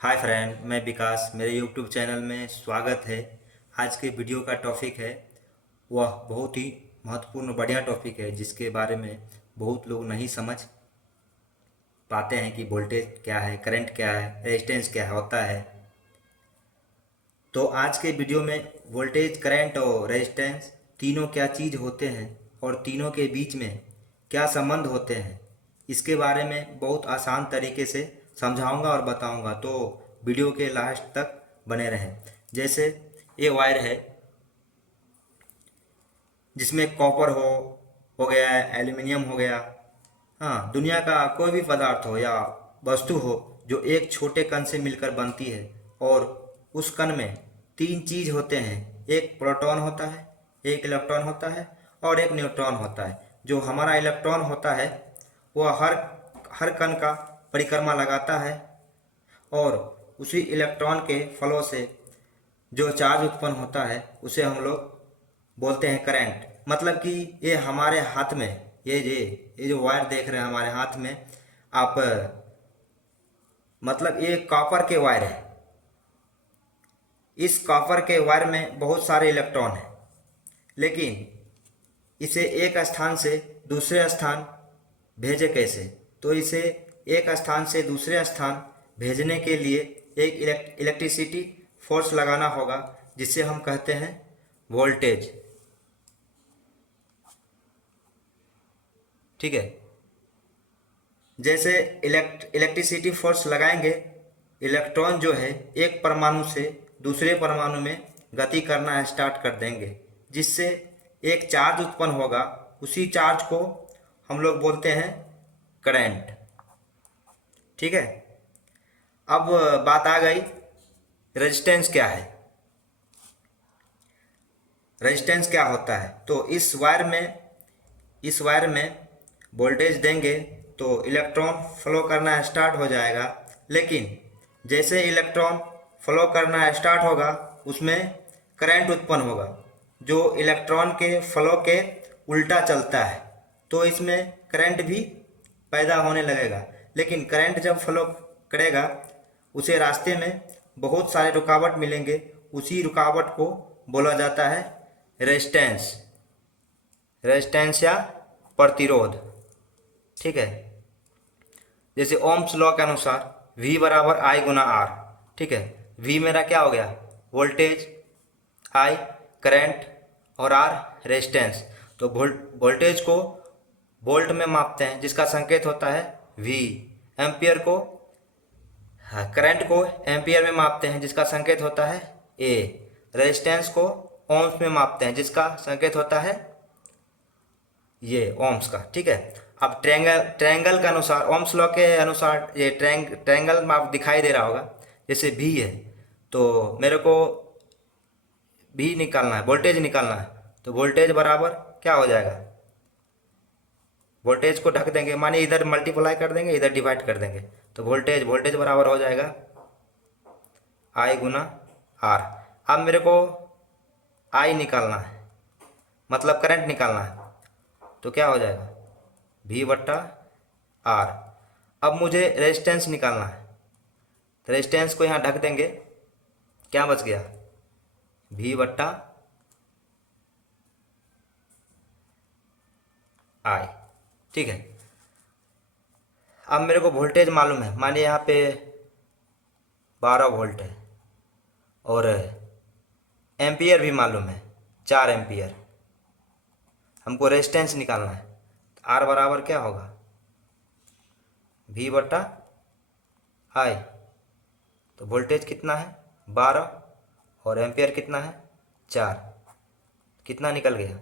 Hi friend, मैं विकास। मेरे YouTube channel में स्वागत है। आज के वीडियो का टॉपिक है, वह बहुत ही महत्वपूर्ण बढ़िया टॉपिक है जिसके बारे में बहुत लोग नहीं समझ पाते हैं कि वोल्टेज क्या है, करंट क्या है, रेजिस्टेंस क्या होता है। तो आज के वीडियो में वोल्टेज, करंट और रेजिस्टेंस तीनों क्या चीज़ होते हैं और तीनों के बीच में क्या संबंध होते हैं, इसके बारे में बहुत आसान तरीके से समझाऊंगा और बताऊंगा। तो वीडियो के लास्ट तक बने रहें। जैसे ये वायर है जिसमें कॉपर हो गया है, एल्युमिनियम हो गया। हाँ, दुनिया का कोई भी पदार्थ हो या वस्तु हो जो एक छोटे कण से मिलकर बनती है, और उस कण में तीन चीज होते हैं। एक प्रोटॉन होता है, एक इलेक्ट्रॉन होता है और एक न्यूट्रॉन होता है। जो हमारा इलेक्ट्रॉन होता है वह हर हर कण का परिक्रमा लगाता है, और उसी इलेक्ट्रॉन के फ्लो से जो चार्ज उत्पन्न होता है उसे हम लोग बोलते हैं करंट। मतलब कि ये हमारे हाथ में, ये जो वायर देख रहे हैं हमारे हाथ में आप, मतलब ये कॉपर के वायर है। इस कॉपर के वायर में बहुत सारे इलेक्ट्रॉन हैं, लेकिन इसे एक स्थान से दूसरे स्थान भेजे कैसे? तो इसे एक स्थान से दूसरे स्थान भेजने के लिए एक इलेक्ट्रिसिटी फोर्स लगाना होगा, जिसे हम कहते हैं वोल्टेज। ठीक है। जैसे इलेक्ट्रिसिटी फोर्स लगाएंगे, इलेक्ट्रॉन जो है एक परमाणु से दूसरे परमाणु में गति करना स्टार्ट कर देंगे, जिससे एक चार्ज उत्पन्न होगा। उसी चार्ज को हम लोग बोलते हैं करंट। ठीक है। अब बात आ गई, रेजिस्टेंस क्या है, रेजिस्टेंस क्या होता है। तो इस वायर में वोल्टेज देंगे तो इलेक्ट्रॉन फ्लो करना स्टार्ट हो जाएगा। लेकिन जैसे इलेक्ट्रॉन फ्लो करना स्टार्ट होगा उसमें करंट उत्पन्न होगा, जो इलेक्ट्रॉन के फ्लो के उल्टा चलता है। तो इसमें करंट भी पैदा होने लगेगा। लेकिन करंट जब फ्लो करेगा, उसे रास्ते में बहुत सारे रुकावट मिलेंगे। उसी रुकावट को बोला जाता है रेजिस्टेंस, रेजिस्टेंस या प्रतिरोध। ठीक है। जैसे ओम्स लॉ के अनुसार V बराबर I गुना R। ठीक है। V मेरा क्या हो गया? वोल्टेज, I करंट और R रेजिस्टेंस। तो वोल्टेज को वोल्ट में मापते हैं जिसका संकेत होता है V। एम्पियर को, हाँ, करंट को एम्पियर में मापते हैं जिसका संकेत होता है A। रेजिस्टेंस को ओम्स में मापते हैं जिसका संकेत होता है ये ओम्स का। ठीक है। अब ट्रायंगल के अनुसार, ओम्स लॉ के अनुसार, ये ट्रायंगल में आप दिखाई दे रहा होगा। जैसे भी है तो मेरे को भी निकालना है, वोल्टेज निकालना है। तो वोल्टेज बराबर क्या हो जाएगा? वोल्टेज को ढक देंगे, माने इधर मल्टीप्लाई कर देंगे, इधर डिवाइड कर देंगे। तो वोल्टेज बराबर हो जाएगा I गुना R। अब मेरे को I निकालना है, मतलब करंट निकालना है। तो क्या हो जाएगा? V बट्टा R। अब मुझे रेजिस्टेंस निकालना है, तो रेजिस्टेंस को यहाँ ढक देंगे। क्या बच गया? V बट्टा I। ठीक है। अब मेरे को वोल्टेज मालूम है, मानिए यहाँ पे 12 वोल्ट है, और एम्पियर भी मालूम है 4 एम्पियर। हमको रेजिस्टेंस निकालना है। तो R बराबर क्या होगा? V बट्टा I। तो वोल्टेज कितना है? 12, और एम्पियर कितना है? 4। कितना निकल गया?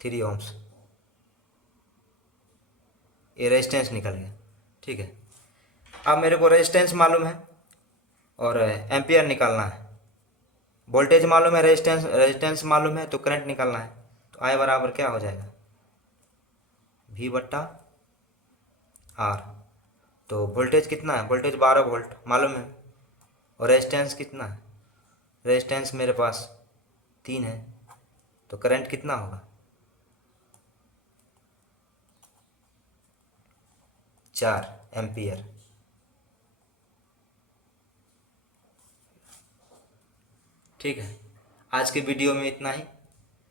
3 ओम्स। ये रेजिस्टेंस निकल गया। ठीक है। अब मेरे को रेजिस्टेंस मालूम है और एम्पियर निकालना है। वोल्टेज मालूम है, रेजिस्टेंस मालूम है, तो करंट निकालना है। तो I बराबर क्या हो जाएगा? V बट्टा R। तो वोल्टेज कितना है? वोल्टेज 12 वोल्ट मालूम है, और रेजिस्टेंस कितना है? रेजिस्टेंस मेरे पास 3 है। तो करंट कितना होगा? 4 एम्पियर। ठीक है, आज के वीडियो में इतना ही।